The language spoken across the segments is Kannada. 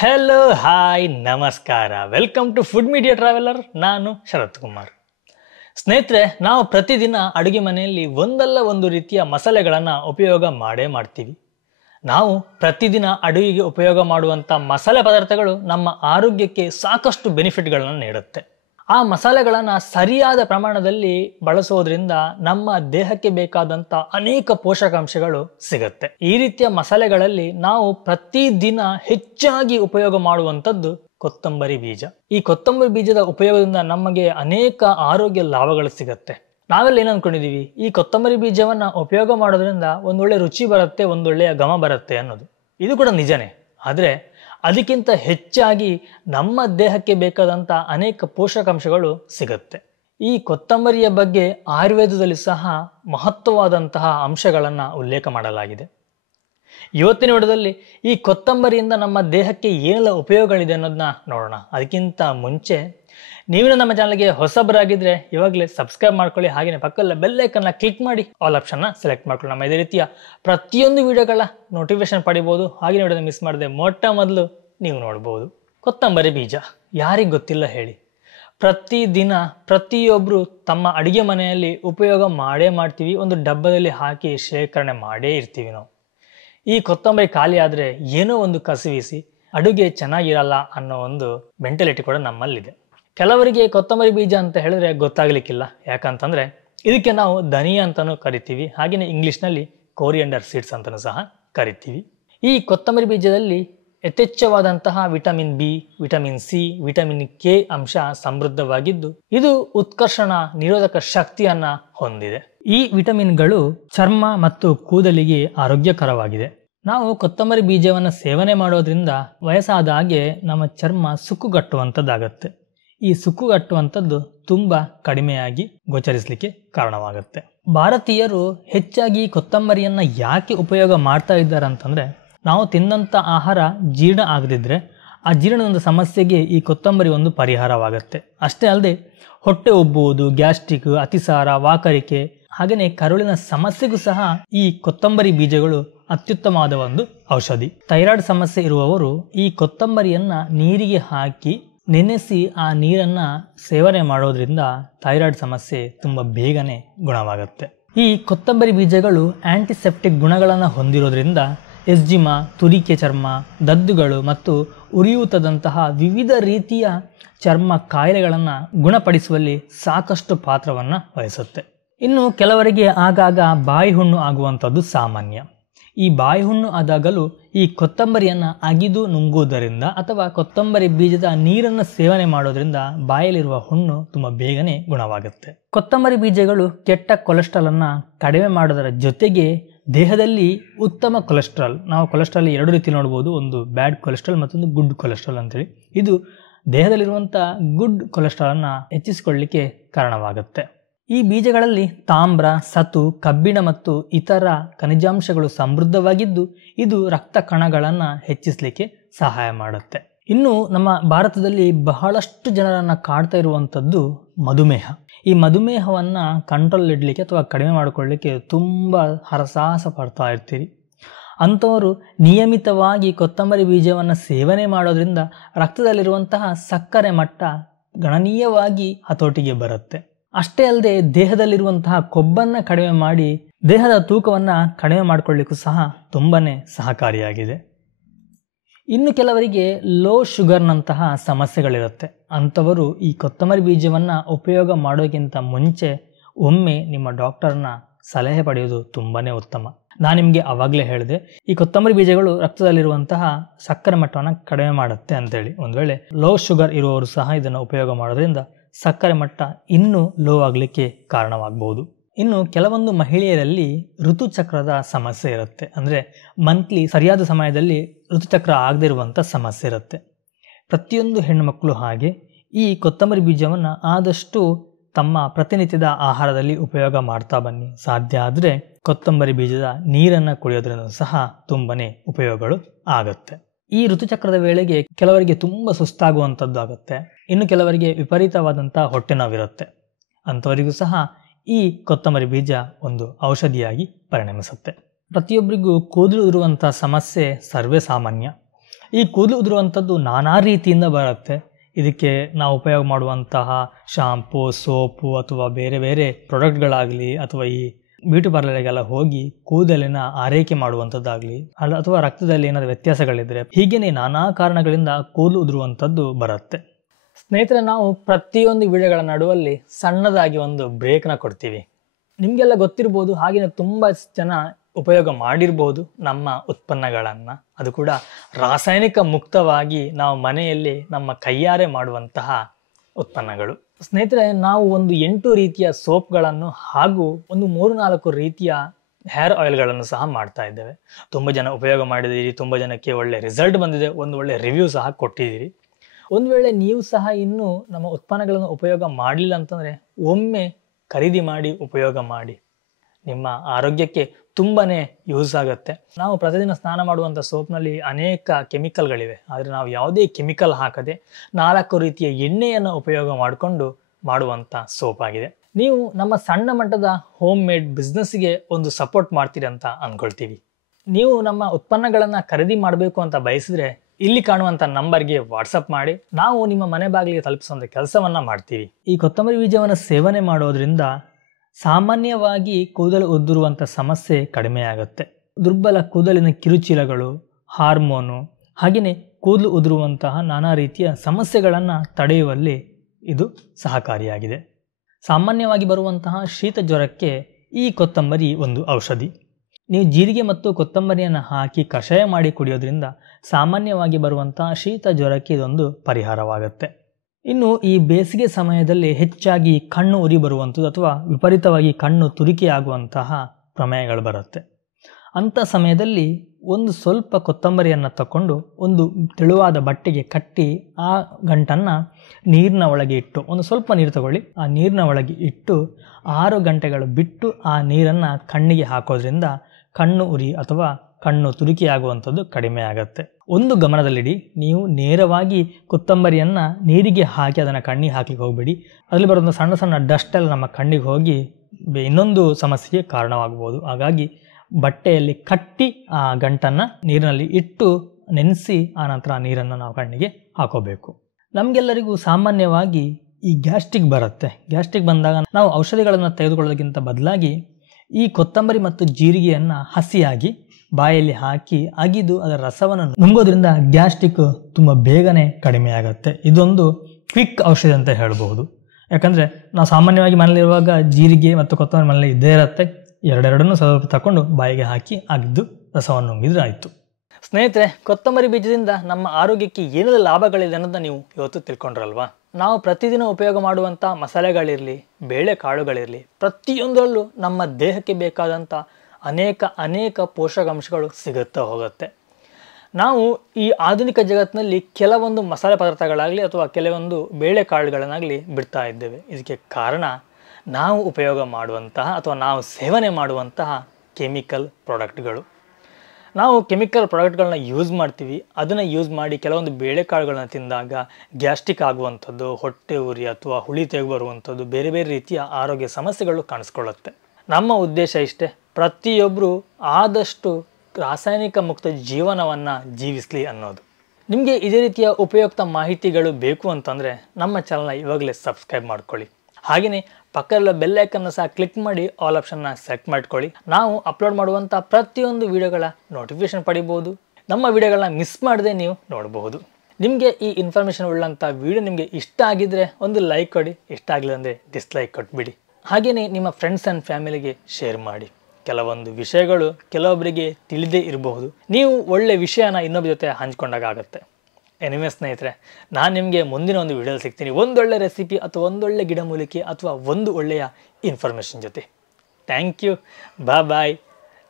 ಹಲೋ ಹಾಯ್ ನಮಸ್ಕಾರ, welcome to food media traveller. ನಾನು ಶರತ್ ಕುಮಾರ್. ಸ್ನೇಹಿತರೆ, ನಾವು ಪ್ರತಿದಿನ ಅಡುಗೆ ಮನೆಯಲ್ಲಿ ಒಂದಲ್ಲ ಒಂದು ರೀತಿಯ ಮಸಾಲೆಗಳನ್ನು ಉಪಯೋಗ ಮಾಡ್ತೀವಿ. ನಾವು ಪ್ರತಿದಿನ ಅಡುಗೆಗೆ ಉಪಯೋಗ ಮಾಡುವಂಥ ಮಸಾಲೆ ಪದಾರ್ಥಗಳು ನಮ್ಮ ಆರೋಗ್ಯಕ್ಕೆ ಸಾಕಷ್ಟು ಬೆನಿಫಿಟ್ಗಳನ್ನು ನೀಡುತ್ತೆ. ಆ ಮಸಾಲೆಗಳನ್ನು ಸರಿಯಾದ ಪ್ರಮಾಣದಲ್ಲಿ ಬಳಸೋದ್ರಿಂದ ನಮ್ಮ ದೇಹಕ್ಕೆ ಬೇಕಾದಂಥ ಅನೇಕ ಪೋಷಕಾಂಶಗಳು ಸಿಗುತ್ತೆ. ಈ ರೀತಿಯ ಮಸಾಲೆಗಳಲ್ಲಿ ನಾವು ಪ್ರತಿದಿನ ಹೆಚ್ಚಾಗಿ ಉಪಯೋಗ ಮಾಡುವಂಥದ್ದು ಕೊತ್ತಂಬರಿ ಬೀಜ. ಈ ಕೊತ್ತಂಬರಿ ಬೀಜದ ಉಪಯೋಗದಿಂದ ನಮಗೆ ಅನೇಕ ಆರೋಗ್ಯ ಲಾಭಗಳು ಸಿಗುತ್ತೆ. ನಾವೆಲ್ಲ ಏನು ಅಂದ್ಕೊಂಡಿದೀವಿ, ಈ ಕೊತ್ತಂಬರಿ ಬೀಜವನ್ನ ಉಪಯೋಗ ಮಾಡೋದ್ರಿಂದ ಒಂದೊಳ್ಳೆ ರುಚಿ ಬರುತ್ತೆ, ಒಂದೊಳ್ಳೆಯ ಘಮ ಬರುತ್ತೆ ಅನ್ನೋದು. ಇದು ಕೂಡ ನಿಜನೇ. ಆದರೆ ಅದಕ್ಕಿಂತ ಹೆಚ್ಚಾಗಿ ನಮ್ಮ ದೇಹಕ್ಕೆ ಬೇಕಾದಂಥ ಅನೇಕ ಪೋಷಕಾಂಶಗಳು ಸಿಗುತ್ತೆ. ಈ ಕೊತ್ತಂಬರಿಯ ಬಗ್ಗೆ ಆಯುರ್ವೇದದಲ್ಲಿ ಸಹ ಮಹತ್ವವಾದಂತಹ ಅಂಶಗಳನ್ನು ಉಲ್ಲೇಖ ಮಾಡಲಾಗಿದೆ. ಇವತ್ತಿನ ವಿಡಿಯೋದಲ್ಲಿ ಈ ಕೊತ್ತಂಬರಿಯಿಂದ ನಮ್ಮ ದೇಹಕ್ಕೆ ಏನೆಲ್ಲ ಉಪಯೋಗಗಳಿದೆ ಅನ್ನೋದನ್ನ ನೋಡೋಣ. ಅದಕ್ಕಿಂತ ಮುಂಚೆ ನೀವು ನಮ್ಮ ಚಾನಲ್ಗೆ ಹೊಸಬರಾಗಿದ್ದರೆ ಇವಾಗಲೇ ಸಬ್ಸ್ಕ್ರೈಬ್ ಮಾಡ್ಕೊಳ್ಳಿ. ಹಾಗೆಯೇ ಪಕ್ಕದಲ್ಲಿ ಬೆಲ್ ಐಕನ್ನ ಕ್ಲಿಕ್ ಮಾಡಿ ಆಲ್ ಆಪ್ಷನ್ನ ಸೆಲೆಕ್ಟ್ ಮಾಡ್ಕೊಳ್ಳಿ. ನಮ್ಮ ಇದೇ ರೀತಿಯ ಪ್ರತಿಯೊಂದು ವಿಡಿಯೋಗಳ ನೋಟಿಫಿಕೇಶನ್ ಪಡಿಬೋದು. ಹಾಗೆ ವಿಡಿಯೋನ ಮಿಸ್ ಮಾಡದೆ ಮೊದಲು ನೀವು ನೋಡ್ಬೋದು. ಕೊತ್ತಂಬರಿ ಬೀಜ ಯಾರಿಗೆ ಗೊತ್ತಿಲ್ಲ ಹೇಳಿ? ಪ್ರತಿದಿನ ಪ್ರತಿಯೊಬ್ಬರು ತಮ್ಮ ಅಡುಗೆ ಮನೆಯಲ್ಲಿ ಉಪಯೋಗ ಮಾಡ್ತೀವಿ. ಒಂದು ಡಬ್ಬದಲ್ಲಿ ಹಾಕಿ ಶೇಖರಣೆ ಮಾಡೇ ಇರ್ತೀವಿ ನಾವು. ಈ ಕೊತ್ತಂಬರಿ ಖಾಲಿ ಆದರೆ ಏನೋ ಒಂದು ಕಸಿವಿಸಿ ಅಡುಗೆ ಚೆನ್ನಾಗಿರಲ್ಲ ಅನ್ನೋ ಒಂದು ಮೆಂಟಾಲಿಟಿ ಕೂಡ ನಮ್ಮಲ್ಲಿದೆ. ಕೆಲವರಿಗೆ ಕೊತ್ತಂಬರಿ ಬೀಜ ಅಂತ ಹೇಳಿದ್ರೆ ಗೊತ್ತಾಗ್ಲಿಕ್ಕಿಲ್ಲ. ಯಾಕಂತಂದ್ರೆ ಇದಕ್ಕೆ ನಾವು ಧನಿಯಾ ಅಂತಾನೂ ಕರಿತೀವಿ. ಹಾಗೆಯೇ ಇಂಗ್ಲಿಷ್ನಲ್ಲಿ ಕೋರಿಯಂಡರ್ ಸೀಡ್ಸ್ ಅಂತಲೂ ಸಹ ಕರಿತೀವಿ. ಈ ಕೊತ್ತಂಬರಿ ಬೀಜದಲ್ಲಿ ಯಥೇಚ್ಛವಾದಂತಹ vitamin B, vitamin C, vitamin K ಅಂಶ ಸಮೃದ್ಧವಾಗಿದ್ದು ಇದು ಉತ್ಕರ್ಷಣ ನಿರೋಧಕ ಶಕ್ತಿಯನ್ನ ಹೊಂದಿದೆ. ಈ ವಿಟಮಿನ್ಗಳು ಚರ್ಮ ಮತ್ತು ಕೂದಲಿಗೆ ಆರೋಗ್ಯಕರವಾಗಿದೆ. ನಾವು ಕೊತ್ತಂಬರಿ ಬೀಜವನ್ನು ಸೇವನೆ ಮಾಡೋದ್ರಿಂದ ವಯಸ್ಸಾದ ಹಾಗೆ ನಮ್ಮ ಚರ್ಮ ಸುಕ್ಕುಗಟ್ಟುವಂಥದ್ದಾಗತ್ತೆ. ಈ ಸುಕ್ಕುಗಟ್ಟುವಂಥದ್ದು ತುಂಬಾ ಕಡಿಮೆಯಾಗಿ ಗೋಚರಿಸಲಿಕ್ಕೆ ಕಾರಣವಾಗುತ್ತೆ. ಭಾರತೀಯರು ಹೆಚ್ಚಾಗಿ ಕೊತ್ತಂಬರಿಯನ್ನ ಯಾಕೆ ಉಪಯೋಗ ಮಾಡ್ತಾ ಇದ್ದಾರೆ ಅಂತಂದ್ರೆ, ನಾವು ತಿಂದಂಥ ಆಹಾರ ಜೀರ್ಣ ಆಗದಿದ್ರೆ ಆ ಜೀರ್ಣದ ಸಮಸ್ಯೆಗೆ ಈ ಕೊತ್ತಂಬರಿ ಒಂದು ಪರಿಹಾರವಾಗುತ್ತೆ. ಅಷ್ಟೇ ಅಲ್ಲದೆ ಹೊಟ್ಟೆ ಉಬ್ಬುವುದು, ಗ್ಯಾಸ್ಟ್ರಿಕ್, ಅತಿಸಾರ, ವಾಕರಿಕೆ, ಹಾಗೆಯೇ ಕರುಳಿನ ಸಮಸ್ಯೆಗೂ ಸಹ ಈ ಕೊತ್ತಂಬರಿ ಬೀಜಗಳು ಅತ್ಯುತ್ತಮವಾದ ಒಂದು ಔಷಧಿ. ಥೈರಾಯ್ಡ್ ಸಮಸ್ಯೆ ಇರುವವರು ಈ ಕೊತ್ತಂಬರಿಯನ್ನ ನೀರಿಗೆ ಹಾಕಿ ನೆನೆಸಿ ಆ ನೀರನ್ನ ಸೇವನೆ ಮಾಡೋದ್ರಿಂದ ಥೈರಾಯ್ಡ್ ಸಮಸ್ಯೆ ತುಂಬ ಬೇಗನೆ ಗುಣವಾಗುತ್ತೆ. ಈ ಕೊತ್ತಂಬರಿ ಬೀಜಗಳು ಆಂಟಿಸೆಪ್ಟಿಕ್ ಗುಣಗಳನ್ನು ಹೊಂದಿರೋದ್ರಿಂದ ಎಸ್ಜಿಮಾ, ತುರಿಕೆ ಚರ್ಮ, ದದ್ದುಗಳು ಮತ್ತು ಉರಿಯೂತದಂತಹ ವಿವಿಧ ರೀತಿಯ ಚರ್ಮ ಕಾಯಿಲೆಗಳನ್ನು ಗುಣಪಡಿಸುವಲ್ಲಿ ಸಾಕಷ್ಟು ಪಾತ್ರವನ್ನು ವಹಿಸುತ್ತೆ. ಇನ್ನು ಕೆಲವರಿಗೆ ಆಗಾಗ ಬಾಯಿ ಹುಣ್ಣು ಆಗುವಂಥದ್ದು ಸಾಮಾನ್ಯ. ಈ ಬಾಯಿ ಹುಣ್ಣು ಆದಾಗಲೂ ಈ ಕೊತ್ತಂಬರಿಯನ್ನು ಅಗಿದು ನುಂಗುವುದರಿಂದ ಅಥವಾ ಕೊತ್ತಂಬರಿ ಬೀಜದ ನೀರನ್ನು ಸೇವನೆ ಮಾಡೋದ್ರಿಂದ ಬಾಯಲ್ಲಿರುವ ಹುಣ್ಣು ತುಂಬ ಬೇಗನೆ ಗುಣವಾಗುತ್ತೆ. ಕೊತ್ತಂಬರಿ ಬೀಜಗಳು ಕೆಟ್ಟ ಕೊಲೆಸ್ಟ್ರಾಲ್ ಅನ್ನು ಕಡಿಮೆ ಮಾಡೋದರ ಜೊತೆಗೆ ದೇಹದಲ್ಲಿ ಉತ್ತಮ ಕೊಲೆಸ್ಟ್ರಾಲ್, ನಾವು ಕೊಲೆಸ್ಟ್ರಾಲ್ ಎರಡು ರೀತಿ ನೋಡ್ಬೋದು, ಒಂದು ಬ್ಯಾಡ್ ಕೊಲೆಸ್ಟ್ರಾಲ್ ಮತ್ತೊಂದು ಗುಡ್ ಕೊಲೆಸ್ಟ್ರಾಲ್ ಅಂತೇಳಿ. ಇದು ದೇಹದಲ್ಲಿರುವಂಥ ಗುಡ್ ಕೊಲೆಸ್ಟ್ರಾಲನ್ನು ಹೆಚ್ಚಿಸಿಕೊಳ್ಳಲಿಕ್ಕೆ ಕಾರಣವಾಗುತ್ತೆ. ಈ ಬೀಜಗಳಲ್ಲಿ ತಾಮ್ರ, ಸತು, ಕಬ್ಬಿಣ ಮತ್ತು ಇತರ ಖನಿಜಾಂಶಗಳು ಸಮೃದ್ಧವಾಗಿದ್ದು ಇದು ರಕ್ತ ಕಣಗಳನ್ನು ಹೆಚ್ಚಿಸಲಿಕ್ಕೆ ಸಹಾಯ ಮಾಡುತ್ತೆ. ಇನ್ನು ನಮ್ಮ ಭಾರತದಲ್ಲಿ ಬಹಳಷ್ಟು ಜನರನ್ನು ಕಾಡ್ತಾ ಇರುವಂಥದ್ದು ಮಧುಮೇಹ. ಈ ಮಧುಮೇಹವನ್ನು ಕಂಟ್ರೋಲ್ ಇಡಲಿಕ್ಕೆ ಅಥವಾ ಕಡಿಮೆ ಮಾಡಿಕೊಳ್ಳಲಿಕ್ಕೆ ತುಂಬ ಹರಸಾಹಸ ಪಡ್ತಾ ಇರ್ತೀರಿ. ಅಂಥವರು ನಿಯಮಿತವಾಗಿ ಕೊತ್ತಂಬರಿ ಬೀಜವನ್ನು ಸೇವನೆ ಮಾಡೋದ್ರಿಂದ ರಕ್ತದಲ್ಲಿರುವಂತಹ ಸಕ್ಕರೆ ಮಟ್ಟ ಗಣನೀಯವಾಗಿ ಹತೋಟಿಗೆ ಬರುತ್ತೆ. ಅಷ್ಟೇ ಅಲ್ಲದೆ ದೇಹದಲ್ಲಿರುವಂತಹ ಕೊಬ್ಬನ್ನು ಕಡಿಮೆ ಮಾಡಿ ದೇಹದ ತೂಕವನ್ನು ಕಡಿಮೆ ಮಾಡಿಕೊಳ್ಳಿಕ್ಕೂ ಸಹ ತುಂಬನೇ ಸಹಕಾರಿಯಾಗಿದೆ. ಇನ್ನು ಕೆಲವರಿಗೆ ಲೋ ಶುಗರ್ನಂತಹ ಸಮಸ್ಯೆಗಳಿರುತ್ತೆ. ಅಂಥವರು ಈ ಕೊತ್ತಂಬರಿ ಬೀಜವನ್ನು ಉಪಯೋಗ ಮಾಡೋಕ್ಕಿಂತ ಮುಂಚೆ ಒಮ್ಮೆ ನಿಮ್ಮ ಡಾಕ್ಟರ್ನ ಸಲಹೆ ಪಡೆಯೋದು ತುಂಬಾ ಉತ್ತಮ. ನಾನು ನಿಮಗೆ ಆವಾಗಲೇ ಹೇಳಿದೆ, ಈ ಕೊತ್ತಂಬರಿ ಬೀಜಗಳು ರಕ್ತದಲ್ಲಿರುವಂತಹ ಸಕ್ಕರೆ ಮಟ್ಟವನ್ನು ಕಡಿಮೆ ಮಾಡುತ್ತೆ ಅಂತೇಳಿ. ಒಂದು ವೇಳೆ ಲೋ ಶುಗರ್ ಇರುವವರು ಸಹ ಇದನ್ನು ಉಪಯೋಗ ಮಾಡೋದ್ರಿಂದ ಸಕ್ಕರೆ ಮಟ್ಟ ಇನ್ನೂ ಲೋ ಆಗಲಿಕ್ಕೆ ಕಾರಣವಾಗಬಹುದು. ಇನ್ನು ಕೆಲವೊಂದು ಮಹಿಳೆಯರಲ್ಲಿ ಋತುಚಕ್ರದ ಸಮಸ್ಯೆ ಇರುತ್ತೆ. ಅಂದರೆ ಮಂತ್ಲಿ ಸರಿಯಾದ ಸಮಯದಲ್ಲಿ ಋತುಚಕ್ರ ಆಗದೇ ಇರುವಂಥ ಸಮಸ್ಯೆ ಇರುತ್ತೆ. ಪ್ರತಿಯೊಂದು ಹೆಣ್ಣುಮಕ್ಕಳು ಹಾಗೆ ಈ ಕೊತ್ತಂಬರಿ ಬೀಜವನ್ನು ಆದಷ್ಟು ತಮ್ಮ ಪ್ರತಿನಿತ್ಯದ ಆಹಾರದಲ್ಲಿ ಉಪಯೋಗ ಮಾಡ್ತಾ ಬನ್ನಿ. ಸಾಧ್ಯ ಆದರೆ ಕೊತ್ತಂಬರಿ ಬೀಜದ ನೀರನ್ನು ಕುಡಿಯೋದ್ರಿಂದ ಸಹ ತುಂಬನೇ ಉಪಯೋಗಗಳು ಆಗುತ್ತೆ. ಈ ಋತುಚಕ್ರದ ವೇಳೆಗೆ ಕೆಲವರಿಗೆ ತುಂಬ ಸುಸ್ತಾಗುವಂಥದ್ದು ಆಗುತ್ತೆ. ಇನ್ನು ಕೆಲವರಿಗೆ ವಿಪರೀತವಾದಂಥ ಹೊಟ್ಟೆ ನೋವಿರುತ್ತೆ. ಅಂಥವರಿಗೂ ಸಹ ಈ ಕೊತ್ತಂಬರಿ ಬೀಜ ಒಂದು ಔಷಧಿಯಾಗಿ ಪರಿಣಮಿಸುತ್ತೆ. ಪ್ರತಿಯೊಬ್ಬರಿಗೂ ಕೂದಲು ಇರುವಂಥ ಸಮಸ್ಯೆ ಸರ್ವೇ ಸಾಮಾನ್ಯ. ಈ ಕೂದಲು ಉದುರುವಂಥದ್ದು ನಾನಾ ರೀತಿಯಿಂದ ಬರುತ್ತೆ. ಇದಕ್ಕೆ ನಾವು ಉಪಯೋಗ ಮಾಡುವಂತಹ ಶಾಂಪೂ, ಸೋಪು ಅಥವಾ ಬೇರೆ ಬೇರೆ ಪ್ರಾಡಕ್ಟ್ಗಳಾಗಲಿ ಅಥವಾ ಈ ಬ್ಯೂಟಿ ಪಾರ್ಲರ್ಗೆಲ್ಲ ಹೋಗಿ ಕೂದಲಿನ ಆರೈಕೆ ಮಾಡುವಂಥದ್ದಾಗಲಿ ಅಥವಾ ರಕ್ತದಲ್ಲಿ ಏನಾದರೂ ವ್ಯತ್ಯಾಸಗಳಿದ್ರೆ ಹೀಗೇನೆ ನಾನಾ ಕಾರಣಗಳಿಂದ ಕೂದಲು ಉದುರುವಂಥದ್ದು ಬರುತ್ತೆ. ಸ್ನೇಹಿತರೆ, ನಾವು ಪ್ರತಿಯೊಂದು ವಿಡಿಯೋಗಳ ನಡುವಲ್ಲಿ ಸಣ್ಣದಾಗಿ ಒಂದು ಬ್ರೇಕ್ನ ಕೊಡ್ತೀವಿ. ನಿಮಗೆಲ್ಲ ಗೊತ್ತಿರ್ಬೋದು, ಹಾಗೆಯೇ ತುಂಬ ಜನ ಉಪಯೋಗ ಮಾಡಿರ್ಬೋದು ನಮ್ಮ ಉತ್ಪನ್ನಗಳನ್ನು. ಅದು ಕೂಡ ರಾಸಾಯನಿಕ ಮುಕ್ತವಾಗಿ ನಾವು ಮನೆಯಲ್ಲಿ ನಮ್ಮ ಕೈಯಾರೆ ಮಾಡುವಂತಹ ಉತ್ಪನ್ನಗಳು. ಸ್ನೇಹಿತರೆ, ನಾವು ಒಂದು 8 ರೀತಿಯ ಸೋಪ್ಗಳನ್ನು ಹಾಗೂ ಒಂದು 3-4 ರೀತಿಯ ಹೇರ್ ಆಯಿಲ್ಗಳನ್ನು ಸಹ ಮಾಡ್ತಾ ಇದ್ದೇವೆ. ತುಂಬ ಜನ ಉಪಯೋಗ ಮಾಡಿದ್ದೀರಿ, ತುಂಬ ಜನಕ್ಕೆ ಒಳ್ಳೆ ರಿಸಲ್ಟ್ ಬಂದಿದೆ, ಒಂದು ಒಳ್ಳೆ ರಿವ್ಯೂ ಸಹ ಕೊಟ್ಟಿದ್ದೀರಿ. ಒಂದು ವೇಳೆ ನೀವು ಸಹ ಇನ್ನೂ ನಮ್ಮ ಉತ್ಪನ್ನಗಳನ್ನು ಉಪಯೋಗ ಮಾಡಲಿಲ್ಲ ಅಂತಂದರೆ ಒಮ್ಮೆ ಖರೀದಿ ಮಾಡಿ ಉಪಯೋಗ ಮಾಡಿ. ನಿಮ್ಮ ಆರೋಗ್ಯಕ್ಕೆ ತುಂಬಾ ಯೂಸ್ ಆಗುತ್ತೆ. ನಾವು ಪ್ರತಿದಿನ ಸ್ನಾನ ಮಾಡುವಂಥ ಸೋಪ್ನಲ್ಲಿ ಅನೇಕ ಕೆಮಿಕಲ್ಗಳಿವೆ, ಆದರೆ ನಾವು ಯಾವುದೇ ಕೆಮಿಕಲ್ ಹಾಕದೆ 4 ರೀತಿಯ ಎಣ್ಣೆಯನ್ನು ಉಪಯೋಗ ಮಾಡಿಕೊಂಡು ಮಾಡುವಂಥ ಸೋಪ್ ಆಗಿದೆ. ನೀವು ನಮ್ಮ ಸಣ್ಣ ಮಟ್ಟದ ಹೋಮ್ ಮೇಡ್ ಬಿಸ್ನೆಸ್ಗೆ ಒಂದು ಸಪೋರ್ಟ್ ಮಾಡ್ತೀರಿ ಅಂತ ಅಂದ್ಕೊಳ್ತೀವಿ. ನೀವು ನಮ್ಮ ಉತ್ಪನ್ನಗಳನ್ನು ಖರೀದಿ ಮಾಡಬೇಕು ಅಂತ ಬಯಸಿದ್ರೆ ಇಲ್ಲಿ ಕಾಣುವಂಥ ನಂಬರ್ಗೆ ವಾಟ್ಸಪ್ ಮಾಡಿ, ನಾವು ನಿಮ್ಮ ಮನೆ ಬಾಗಿಲಿಗೆ ತಲುಪಿಸುವಂಥ ಕೆಲಸವನ್ನು ಮಾಡ್ತೀವಿ. ಈ ಕೊತ್ತಂಬರಿ ಬೀಜವನ್ನು ಸೇವನೆ ಮಾಡೋದ್ರಿಂದ ಸಾಮಾನ್ಯವಾಗಿ ಕೂದಲು ಉದುರುವಂಥ ಸಮಸ್ಯೆ ಕಡಿಮೆಯಾಗುತ್ತೆ. ದುರ್ಬಲ ಕೂದಲಿನ ಕಿರುಚೀಲಗಳು, ಹಾರ್ಮೋನು, ಹಾಗೆಯೇ ಕೂದಲು ಉದುರುವಂತಹ ನಾನಾ ರೀತಿಯ ಸಮಸ್ಯೆಗಳನ್ನು ತಡೆಯುವಲ್ಲಿ ಇದು ಸಹಕಾರಿಯಾಗಿದೆ. ಸಾಮಾನ್ಯವಾಗಿ ಬರುವಂತಹ ಶೀತ ಜ್ವರಕ್ಕೆ ಈ ಕೊತ್ತಂಬರಿ ಒಂದು ಔಷಧಿ. ನೀವು ಜೀರಿಗೆ ಮತ್ತು ಕೊತ್ತಂಬರಿಯನ್ನು ಹಾಕಿ ಕಷಾಯ ಮಾಡಿ ಕುಡಿಯೋದ್ರಿಂದ ಸಾಮಾನ್ಯವಾಗಿ ಬರುವಂತಹ ಶೀತ ಜ್ವರಕ್ಕೆ ಇದೊಂದು ಪರಿಹಾರವಾಗುತ್ತೆ. ಇನ್ನು ಈ ಬೇಸಿಗೆ ಸಮಯದಲ್ಲಿ ಹೆಚ್ಚಾಗಿ ಕಣ್ಣು ಉರಿ ಬರುವಂಥದ್ದು ಅಥವಾ ವಿಪರೀತವಾಗಿ ಕಣ್ಣು ತುರಿಕೆಯಾಗುವಂತಹ ಪ್ರಮೇಯಗಳು ಬರುತ್ತೆ. ಅಂಥ ಸಮಯದಲ್ಲಿ ಒಂದು ಸ್ವಲ್ಪ ಕೊತ್ತಂಬರಿಯನ್ನು ತಗೊಂಡು ಒಂದು ತೆಳುವಾದ ಬಟ್ಟೆಗೆ ಕಟ್ಟಿ ಆ ಗಂಟನ್ನು ನೀರಿನ ಒಳಗೆ ಇಟ್ಟು, ಒಂದು ಸ್ವಲ್ಪ ನೀರು ತಗೊಳ್ಳಿ, ಆ ನೀರಿನ ಒಳಗೆ ಇಟ್ಟು 6 ಗಂಟೆಗಳು ಬಿಟ್ಟು ಆ ನೀರನ್ನು ಕಣ್ಣಿಗೆ ಹಾಕೋದ್ರಿಂದ ಕಣ್ಣು ಉರಿ ಅಥವಾ ಕಣ್ಣು ತುರಿಕೆಯಾಗುವಂಥದ್ದು ಕಡಿಮೆ ಆಗುತ್ತೆ. ಒಂದು ಗಮನದಲ್ಲಿಡಿ, ನೀವು ನೇರವಾಗಿ ಕೊತ್ತಂಬರಿಯನ್ನು ನೀರಿಗೆ ಹಾಕಿ ಅದನ್ನು ಕಣ್ಣಿಗೆ ಹಾಕಲಿಕ್ಕೆ ಹೋಗಬೇಡಿ. ಅದರಲ್ಲಿ ಬರುವಂಥ ಸಣ್ಣ ಸಣ್ಣ ಡಸ್ಟ್ ಎಲ್ಲ ನಮ್ಮ ಕಣ್ಣಿಗೆ ಹೋಗಿ ಇನ್ನೊಂದು ಸಮಸ್ಯೆಗೆ ಕಾರಣವಾಗಬಹುದು. ಹಾಗಾಗಿ ಬಟ್ಟೆಯಲ್ಲಿ ಕಟ್ಟಿ ಆ ಗಂಟನ್ನು ನೀರಿನಲ್ಲಿ ಇಟ್ಟು ನೆನೆಸಿ ಆನಂತರ ಆ ನೀರನ್ನು ನಾವು ಕಣ್ಣಿಗೆ ಹಾಕೋಬೇಕು. ನಮಗೆಲ್ಲರಿಗೂ ಸಾಮಾನ್ಯವಾಗಿ ಈ ಗ್ಯಾಸ್ಟ್ರಿಕ್ ಬರುತ್ತೆ. ಗ್ಯಾಸ್ಟ್ರಿಕ್ ಬಂದಾಗ ನಾವು ಔಷಧಿಗಳನ್ನು ತೆಗೆದುಕೊಳ್ಳೋದಕ್ಕಿಂತ ಬದಲಾಗಿ ಈ ಕೊತ್ತಂಬರಿ ಮತ್ತು ಜೀರಿಗೆಯನ್ನು ಹಸಿಯಾಗಿ ಬಾಯಲ್ಲಿ ಹಾಕಿ ಅಗಿದು ಅದರ ರಸವನ್ನು ನುಂಗೋದ್ರಿಂದ ಗ್ಯಾಸ್ಟ್ರಿಕ್ ತುಂಬ ಬೇಗನೆ ಕಡಿಮೆ ಆಗುತ್ತೆ. ಇದೊಂದು ಕ್ವಿಕ್ ಔಷಧಿ ಅಂತ ಹೇಳಬಹುದು. ಯಾಕಂದರೆ ನಾವು ಸಾಮಾನ್ಯವಾಗಿ ಮನೇಲಿರುವಾಗ ಜೀರಿಗೆ ಮತ್ತು ಕೊತ್ತಂಬರಿ ಮನೇಲಿ ಇದ್ದೇ ಇರುತ್ತೆ. ಎರಡೆರಡನ್ನು ಸ್ವಲ್ಪ ತಗೊಂಡು ಬಾಯಿಗೆ ಹಾಕಿ ಅಗಿದು ರಸವನ್ನು ನುಂಗಿದ್ರೆ ಆಯಿತು. ಸ್ನೇಹಿತರೆ, ಕೊತ್ತಂಬರಿ ಬೀಜದಿಂದ ನಮ್ಮ ಆರೋಗ್ಯಕ್ಕೆ ಏನೆಲ್ಲ ಲಾಭಗಳಿದೆ ಅನ್ನೋದನ್ನ ನೀವು ಇವತ್ತು ತಿಳ್ಕೊಂಡ್ರಲ್ವಾ? ನಾವು ಪ್ರತಿದಿನ ಉಪಯೋಗ ಮಾಡುವಂಥ ಮಸಾಲೆಗಳಿರಲಿ, ಬೇಳೆ ಕಾಳುಗಳಿರಲಿ, ಪ್ರತಿಯೊಂದರಲ್ಲೂ ನಮ್ಮ ದೇಹಕ್ಕೆ ಬೇಕಾದಂಥ ಅನೇಕ ಪೋಷಕಾಂಶಗಳು ಸಿಗುತ್ತಾ ಹೋಗುತ್ತೆ. ನಾವು ಈ ಆಧುನಿಕ ಜಗತ್ತಿನಲ್ಲಿ ಕೆಲವೊಂದು ಮಸಾಲೆ ಪದಾರ್ಥಗಳಾಗಲಿ ಅಥವಾ ಕೆಲವೊಂದು ಬೇಳೆ ಕಾಳುಗಳನ್ನಾಗಲಿ ಬಿಡ್ತಾ ಇದ್ದೇವೆ. ಇದಕ್ಕೆ ಕಾರಣ ನಾವು ಉಪಯೋಗ ಮಾಡುವಂತಹ ಅಥವಾ ನಾವು ಸೇವನೆ ಮಾಡುವಂತಹ ಕೆಮಿಕಲ್ ಪ್ರಾಡಕ್ಟ್ಗಳು. ನಾವು ಕೆಮಿಕಲ್ ಪ್ರಾಡಕ್ಟ್ಗಳನ್ನ ಯೂಸ್ ಮಾಡ್ತೀವಿ. ಅದನ್ನು ಯೂಸ್ ಮಾಡಿ ಕೆಲವೊಂದು ಬೇಳೆಕಾಳುಗಳನ್ನ ತಿಂದಾಗ ಗ್ಯಾಸ್ಟ್ರಿಕ್ ಆಗುವಂಥದ್ದು, ಹೊಟ್ಟೆ ಉರಿ ಅಥವಾ ಹುಳಿ ತೆಗೆ ಬರುವಂಥದ್ದು, ಬೇರೆ ಬೇರೆ ರೀತಿಯ ಆರೋಗ್ಯ ಸಮಸ್ಯೆಗಳು ಕಾಣಿಸ್ಕೊಳ್ಳುತ್ತೆ. ನಮ್ಮ ಉದ್ದೇಶ ಇಷ್ಟೇ, ಪ್ರತಿಯೊಬ್ಬರು ಆದಷ್ಟು ರಾಸಾಯನಿಕ ಮುಕ್ತ ಜೀವನವನ್ನು ಜೀವಿಸಲಿ ಅನ್ನೋದು. ನಿಮಗೆ ಇದೇ ರೀತಿಯ ಉಪಯುಕ್ತ ಮಾಹಿತಿಗಳು ಬೇಕು ಅಂತಂದರೆ ನಮ್ಮ ಚಾನಲ್ನ ಇವಾಗಲೇ ಸಬ್ಸ್ಕ್ರೈಬ್ ಮಾಡ್ಕೊಳ್ಳಿ. ಹಾಗೆಯೇ ಪಕ್ಕದಲ್ಲ ಬೆಲ್ ಐಕನ್ನ ಸಹ ಕ್ಲಿಕ್ ಮಾಡಿ ಆಲ್ ಆಪ್ಷನ್ನ ಸೆಲೆಕ್ಟ್ ಮಾಡ್ಕೊಳ್ಳಿ. ನಾವು ಅಪ್ಲೋಡ್ ಮಾಡುವಂಥ ಪ್ರತಿಯೊಂದು ವಿಡಿಯೋಗಳ ನೋಟಿಫಿಕೇಶನ್ ಪಡಿಬೋದು. ನಮ್ಮ ವಿಡಿಯೋಗಳನ್ನ ಮಿಸ್ ಮಾಡದೆ ನೀವು ನೋಡಬಹುದು. ನಿಮಗೆ ಈ ಇನ್ಫಾರ್ಮೇಷನ್ ಉಳ್ಳಂಥ ವಿಡಿಯೋ ನಿಮಗೆ ಇಷ್ಟ ಆಗಿದ್ದರೆ ಒಂದು ಲೈಕ್ ಕೊಡಿ, ಇಷ್ಟ ಆಗಿಲ್ಲ ಅಂದರೆ ಡಿಸ್ಲೈಕ್ ಕೊಟ್ಬಿಡಿ. ಹಾಗೆಯೇ ನಿಮ್ಮ ಫ್ರೆಂಡ್ಸ್ ಆ್ಯಂಡ್ ಫ್ಯಾಮಿಲಿಗೆ ಶೇರ್ ಮಾಡಿ. ಕೆಲವೊಂದು ವಿಷಯಗಳು ಕೆಲವೊಬ್ಬರಿಗೆ ತಿಳಿದೇ ಇರಬಹುದು. ನೀವು ಒಳ್ಳೆ ವಿಷಯನ ಇನ್ನೊಬ್ಬರ ಜೊತೆ ಹಂಚ್ಕೊಂಡಾಗ ಆಗುತ್ತೆ. ಎನಿವೆ ಸ್ನೇಹಿತರೆ, ನಾನು ನಿಮಗೆ ಮುಂದಿನ ಒಂದು ವಿಡಿಯೋದಲ್ಲಿ ಸಿಗ್ತೀನಿ ಒಂದೊಳ್ಳೆ ರೆಸಿಪಿ ಅಥವಾ ಒಂದೊಳ್ಳೆ ಗಿಡಮೂಲಿಕೆ ಅಥವಾ ಒಂದು ಒಳ್ಳೆಯ ಇನ್ಫಾರ್ಮೇಷನ್ ಜೊತೆ. ಥ್ಯಾಂಕ್ ಯು, ಬಾಯ್,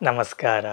ನಮಸ್ಕಾರ.